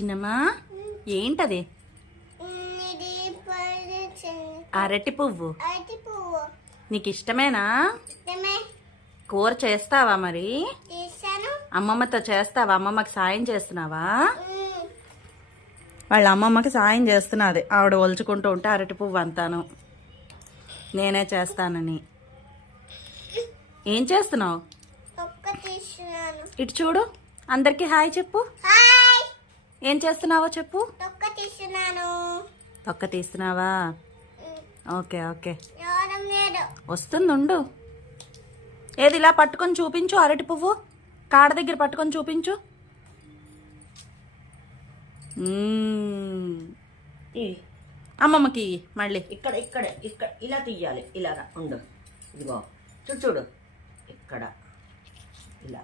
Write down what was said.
చిన్నమ్మా ఏంటది? అరటి పువ్వు. నీకు ఇష్టమేనా? కూర చేస్తావా మరి? అమ్మమ్మతో చేస్తావా? అమ్మమ్మకి సాయం చేస్తున్నావా? వాళ్ళ అమ్మమ్మకి సాయం చేస్తున్నది. ఆవిడ ఒలుచుకుంటూ ఉంటే అరటి పువ్వు అంతాను నేనే చేస్తానని. ఏం చేస్తున్నావు? ఇటు చూడు, అందరికి హాయ్ చెప్పు. ఏం చేస్తున్నావో చెప్పు. తొక్క తీస్తున్నావా? ఓకే ఓకే, వస్తుంది ఉండు. ఏది ఇలా పట్టుకొని చూపించు. అరటి పువ్వు కాడ దగ్గర పట్టుకొని చూపించు. అమ్మమ్మకి మళ్ళీ ఇక్కడ ఇక్కడ ఇక్కడ ఇలా తీయాలి. ఇలాగా ఉండు. ఇదిగో చూడు చూడు, ఇక్కడ ఇలా.